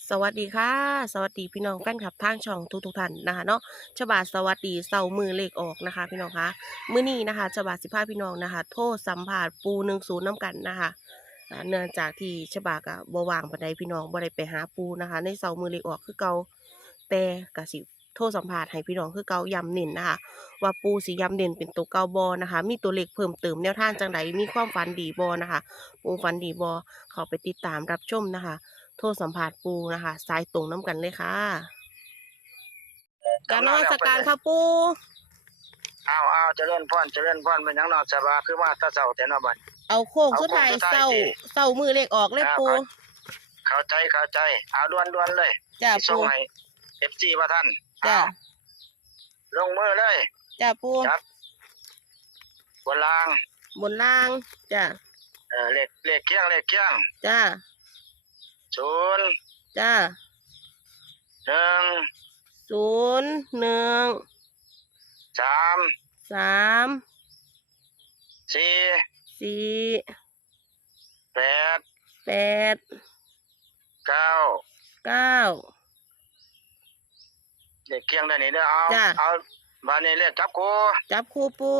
สวัสดีค่ะ สวัสดีพี่น้องแฟนคลับทางช่องทุกทุกท่านนะคะเนาะฉบาสวัสดีเสามือเลขออกนะคะ พี่น้องคะมื้อนี้นะคะฉบาสิพาพี่น้องนะคะ โทษสัมผัสปูหนึ่งศูนย์น้ำกันนะคะเนื่องจากที่ฉบากะบว่างปันไดพี่น้องบ่ได้ไปหาปูนะคะ ในเสามือเลขออกคือเกาแต่กะสิ โทษสัมผัสให้พี่น้องคือเก่าย้ำเน้นนะคะ ว่าปูสิย้ำเด่นเป็นตัวเก่าบอนะคะ มีตัวเลขเพิ่มเติมแนวทางจังไดมีความฝันดีบอนะคะ ปูฝันดีบอเขาไปติดตามรับชมนะคะ โทรสัมภาษณ์ปูนะคะ สายตรงน้ำกันเลยค่ะการนมัสการค่ะปูอ้าวอ้าวเจริญพรเจริญพรเป็นหยังนอกสบายคือว่าตาเจ้าแต่นอบัดเอาโค้งเอาสุดท้ายโค้งสุดท้ายเศร้าสิเศร้ามือเลขออกเลยครับปูเข้าใจเข้าใจเอาด่วนด่วนๆเลยจ้าส่ปูงให้เอฟซีว่าท่าน จ้าอ้าวลงมือเลยจ้าปูครับบนล่างบนล่างจ้าเออเลขเลขเคียงเลขเคียงจ้าศูนย์จ้าหนึ่งศูนย์หนึ่งสามสามสี่สี่แปดแปดเก้าเก้า เลขเคียงได้นี่เด้อเอาจ้ะ เอาบานนี้เลขจับกูจับคู่ปู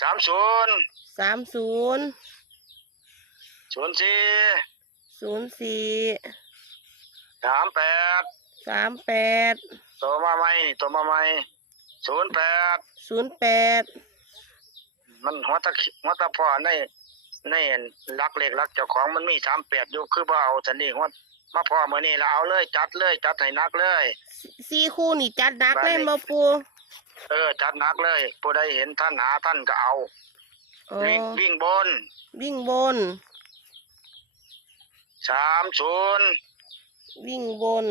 สามศูนย์สามศูนย์ศูนย์สี่ศูนย์สี่สามแปดสามแปดตัวมาใหม่นี่ตัวมาใหม่ศูนย์แปดศูนย์แปดมันหัวตะขิหัวตะพ่อในในรักเล็กรักเจ้าของมันมีสามแปดอยู่คือบ่เอาสันนี่หัว มาพ่อมือนี่แล้วเอาเลยจัดเลยจัดให้หนักเลย สี่คู่นี่จัดหนักเล่นมาปูเออ จัดหนักเลย ผู้ใดเห็นท่านหาท่านก็เอา อ๋อวิ่งวิ่งบนวิ่งบน สามศูนย์วิ่งบน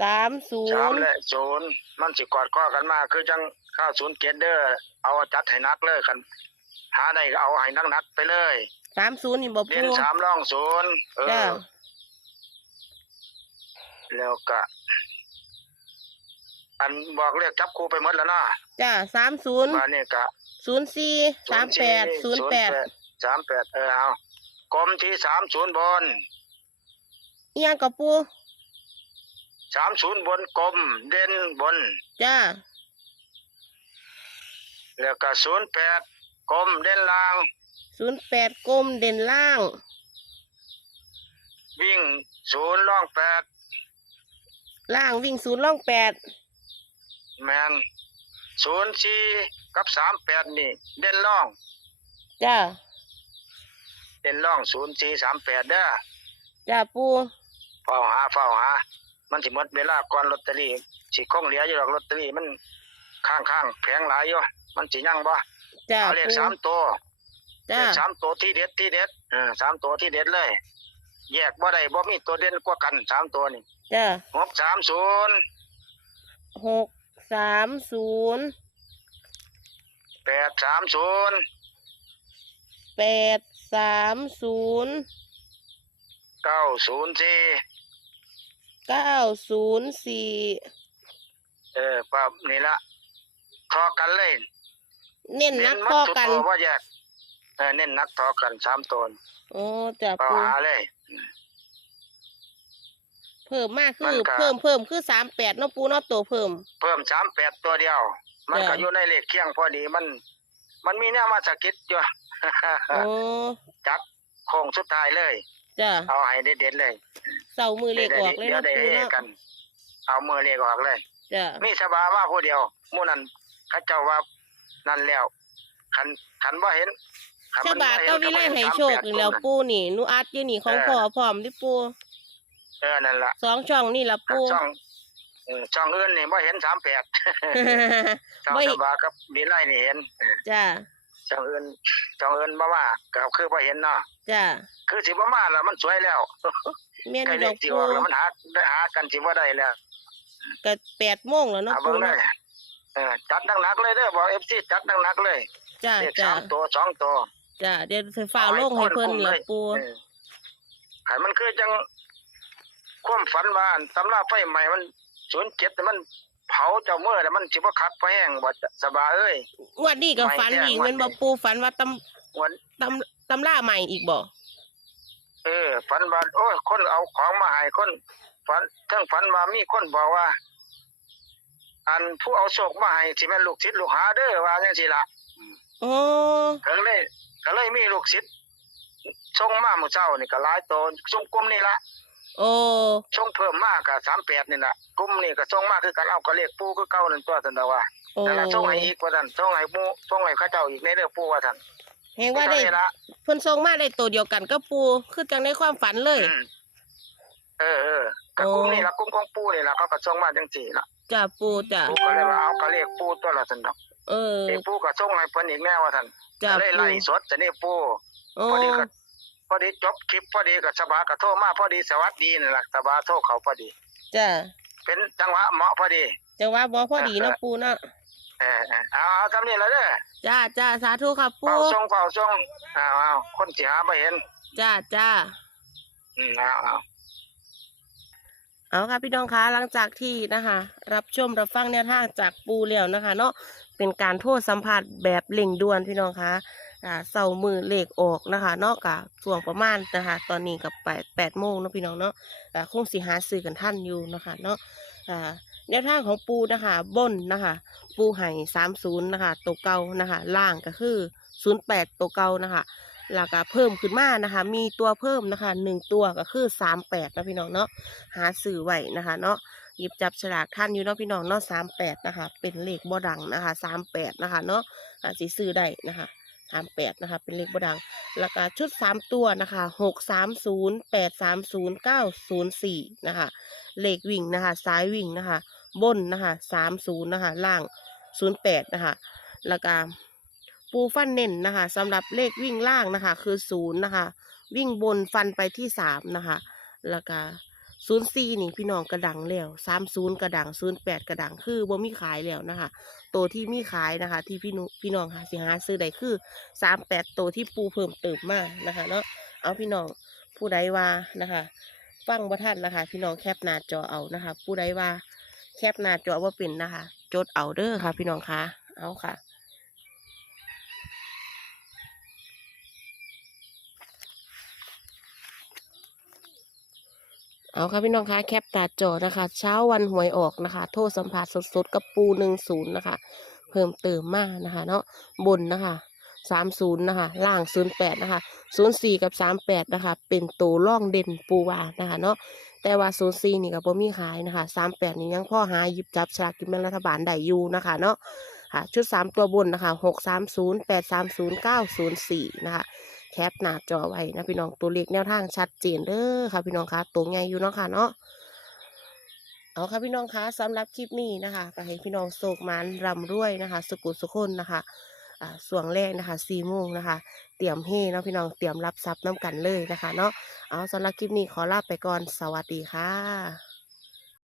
สามศูสามนย์และศูนย์มันสิกอดข้อกันมาคือจังข้าวศูนย์เกตเดอร์เอาจัดให้หนักเลยกัน หาได้ก็เอาให้นักนักๆไปเลย สามศูนย์นี่บ่เรียปูนสามร่องศูนย์เอจ้าอ แล้วก็อันบอกเรียกจับครูไปหมดแล้วเนาะจ้าสามศูนย์มาเนี่ยก็ศูนย์สี่สามแปดศูนย์แปดสามแปดเออเอากรมที่สามศูนย์บนเอียงกับปูสามศูนย์บนกรมเด่นบน จ้า แล้วก็ศูนย์แปดกรมเด่นล่างศูนย์แปดกลมเด่นล่าง วิ่งศูนย์ล่องแปด ล่างวิ่งศูนย์ล่องแปดแมนศูนย์สี่กับสามแปดนี่ เด่นล่อง จ้าเด่นล่องศูนย์สี่สามแปดเด้อจ้าปูเฝ้าหาเฝ้าหา มันสิหมดเวลาก่อนลอตเตอรี่สิคงเหลืออยู่หรอกลอตเตอรี่มันข้างข้างๆแผงหลายอยู่มันสิยังบ่จ้าเอาเลขปูสามตัวเลจ้าขสามตัวที่เด็ดที่เด็ดเออสามตัวที่เด็ดเลย แยกบ่ได้บ่มีตัวเด่นกว่ากันสามตัวนี่ จ้าหกสามศูนย์หกสามศูนย์แปดสามศูนย์แปดสามศูนย์เก้าศูนย์สี่เก้าศูนย์สี่เออปั๊บนี่ละทอกันเลยเน้นนักมัข้อทุกันตัวว่าแยกเออเน้นนักทอกันสามตัวนี่โอ้จ้าเฝ้าปูหาเลยเพิ่มมากคืมัอนก็ เพิ่มเพิ่มคือสามแปดเนาะปูเนาะตัวเพิ่ม เพิ่มสามแปดตัวเดียว มันจ้ะก็อยู่ในเลขเคียงพอดีมัน มันมีแนวมาสะกิดอยู่ โอ้จับโค้งสุดท้ายเลย จ้าเอาให้เด็ดๆเลยเสามือเลขออกเลยเดี๋ยวเนาะได้ปูเฮเนาะกัน เอามือเลขออกเลย จ้ามีสบามาผู้เดียวหมู่นั้นเขาเจ้าว่านั่นแล้วคันคันว่าเห็นคันฉมันบาบ่ก็เห็นวิไลบ่ให้เห็นโชคอีกแล้ว38ปูนี่หนูอัดอยู่นี่ของเออพ่อพร้อมดิปู เออนั่นล่ะสองช่องนี่ละคันปูช่องเออช่องอื่นนี่บ่เห็น38ช่องบ่สบากับมีไล่นี่เห็นเออจ้าช่องอื่นช่องอื่นบ่มาก็คือบ่เห็นเนาะจ้าคือสิบ่มาแล้วมันสวยแล้วแม่นใกล้ดเลอขกสิปูออกแล้วมันหาได้หากันสิบ่ได้แล้วก็แปดโมงแล้วเนาะเอาปูเบิ่งเลเนาะยเออจัดหนักๆเลยเด้อบอก FC จัดหนักๆเลยจ้าเลขจ้าสามตัวสองตัวจ้าเดี๋ยวจะฝ่าโลงให้เพิ่นละปูเออขันมันคือจัง ความฝันว่าตำราไฟใหม่มันศูนย์เจ็ดมันเผาเจ้าเมื่อแต่มันสิบ่คักไฟแห้งบ่สบายเอ้ยงวันนี้ก็ฝันอีกไม่แจ้งแมันบ่วันนี้ปูฝันว่าตวันำตำตำล่าใหม่อีกบ่เออฝันว่าโอ้ยคนเอาของมาให้คนฝันเทั้งฝันว่ามีคนบอกว่า อันผู้เอาโศกมาให้สิแม่นลูกศิษย์ลูกหาเด้อว่าจังซี่ล่ะโอ้ก็เลยก็เลยมีลูกศิษย์ส่งมาเมื่อเช้านี่ก็หลายโตส่งกลุ่มนี่ละ โอ้ส่งเพิ่มมากก็38นี่ล่ะกลุ่มนี่ก็ส่งมาคือกันเอาก็เลขปู่คือเก่านั่นตัวซั่นดอกว่าโอ้แต่ละส่งให้อีกว่าซั่นส่งให้ปู่ส่งให้เขาเจ้าอีกในเด้อปู่ว่าซั่นเห็นว่าได้นี่ละเพิ่นส่งมาได้ตัวเดียวกันก็ปูคือจังในความฝันเลย อืมเออเออกับกลุ่มนี่ละกลุ่มของปู่นี่ละเขาก็ส่งมาจังซี่ล่ะจ้าปูจ้าปู่ก็เลยว่าเอาก็เลขปู่ตัวละซั่นดอกเออเลขปู่ก็ส่งให้เพิ่นอีกแน่ว่าซั่นจ้าก็เลยปูไล่สดจะนี่ปู่โอ้ พอดีก็พ อดีจบคลิปพอดีกับสบาก็โทรมาพอดีสวัสดีนี่ล่ะสบาโทรเขาพอดี จ้าเป็นจังหวะเหมาะพอดี จังว่าบ่พอดีเนาะปูเนาะเออเออเอาเอาทำนี่แล้วเด้อจ้าจ้าสาธุครับปูเฝ้าทรงเฝ้าทรงเอาเอาคนสิหาบ่เห็น จ้าจ้าอืมเอาเอาเอาค่ะพี่น้องคะหลังจากที่นะคะ รับชมรับฟังแนวทางจากปูแล้วนะคะ เนาะเป็นการโทษสัมผัสแบบเร่งด่วนพี่น้องคะ อ่าเสามือเลขออกนะคะเนาะกับช่วงประมาณนะคะ ตอนนี้กับแปดแปดโมงเนาะพี่น้องเนาะอ่าคงสิหาซื้อกันท่านอยู่นะคะเนาะอ่าแนวทางของปูนะคะบนนะคะ ปูไห่สามศูนย์นะคะตัวเก่านะคะ ล่างก็คือศูนย์แปดตัวเก่านะคะแล้วก็เพิ่มขึ้นมานะคะ มีตัวเพิ่มนะคะหนึ่งตัวก็คือสามแปดนะพี่น้องเนาะหาสื่อไว้นะคะเนาะหยิบจับฉลากท่านอยู่เนาะพี่น้องเนาะสามแปดนะคะ เป็นเลขบ่ดังนะคะสามแปดนะคะเนาะอาจสิซื้อได้นะคะ สามแปดนะคะ เป็นเลขบดัง แล้วก็ชุดสามตัวนะคะหกสามศูนย์แปดสามศูนย์เก้าศูนย์สี่นะคะเลขวิ่งนะคะซ้ายวิ่งนะคะ บนนะคะสามศูนย์นะคะล่างศูนย์แปดนะคะ แล้วก็ปูฟันเน้นนะคะสำหรับเลขวิ่งล่างนะคะ คือศูนย์นะคะ วิ่งบนฟันไปที่สามนะคะ แล้วก็ ศูนย์สี่นี่พี่น้องกระดังแล้วสามศูนย์กระดังศูนย์แปดกระดังคือบ่มีขายแล้วนะคะตัวที่มีขายนะคะ ที่พี่นุพี่น้องหาสิหาซื้อได้คือสามแปดตัวที่ปูเพิ่มเติมมานะคะเนาะเอาพี่น้องผู้ใดว่านะคะฟังบ่ทันนะคะ พี่น้องแคปหน้าจอเอานะคะ ผู้ใดว่าแคปหน้าจอว่าเป็นนะคะ จดเอาเด้อค่ะ พี่น้องคะเอาค่ะ เอาค่ะพี่น้องคะแคปตาจอนะคะ เช้าวันหวยออกนะคะ โทษสัมผัสสดๆกับปูหนึ่งศูนย์นะคะ เพิ่มเติมมากนะคะ เนาะบนนะคะสามศูนย์นะคะ ล่างศูนย์แปดนะคะศูนย์สี่กับสามแปดนะคะ เป็นตัวร่องเด่นปูวานะคะ เนาะแต่ว่าศูนย์สี่นี่ก็บ่มีขายนะคะสามแปดนี่ยังพ่อหาหยิบจับฉลากกินแบ่งรัฐบาลได้อยู่นะคะเนาะค่ะชุดสามตัวบนนะคะหกสามศูนย์แปดสามศูนย์เก้าศูนย์สี่นะคะ แคปหน้าจอไว้นะพี่น้องตัวเลขแนวทางชัดเจนเด้อค่ะ พี่น้องคะตัวใหญ่อยู่เนาะค่ะเนาะเอาค่ะพี่น้องคะสำหรับคลิปนี้นะคะก็ให้พี่น้องโศกมันรำรวยนะคะ สุกุสุคนนะคะส่วงแรกนะคะสี่โมงนะคะ เตรียมเฮเนาะพี่น้องเตรียมรับทรัพย์น้ำกันเลยนะคะเนาะเอาสำหรับคลิปนี้ขอลาไปก่อนสวัสดีค่ะ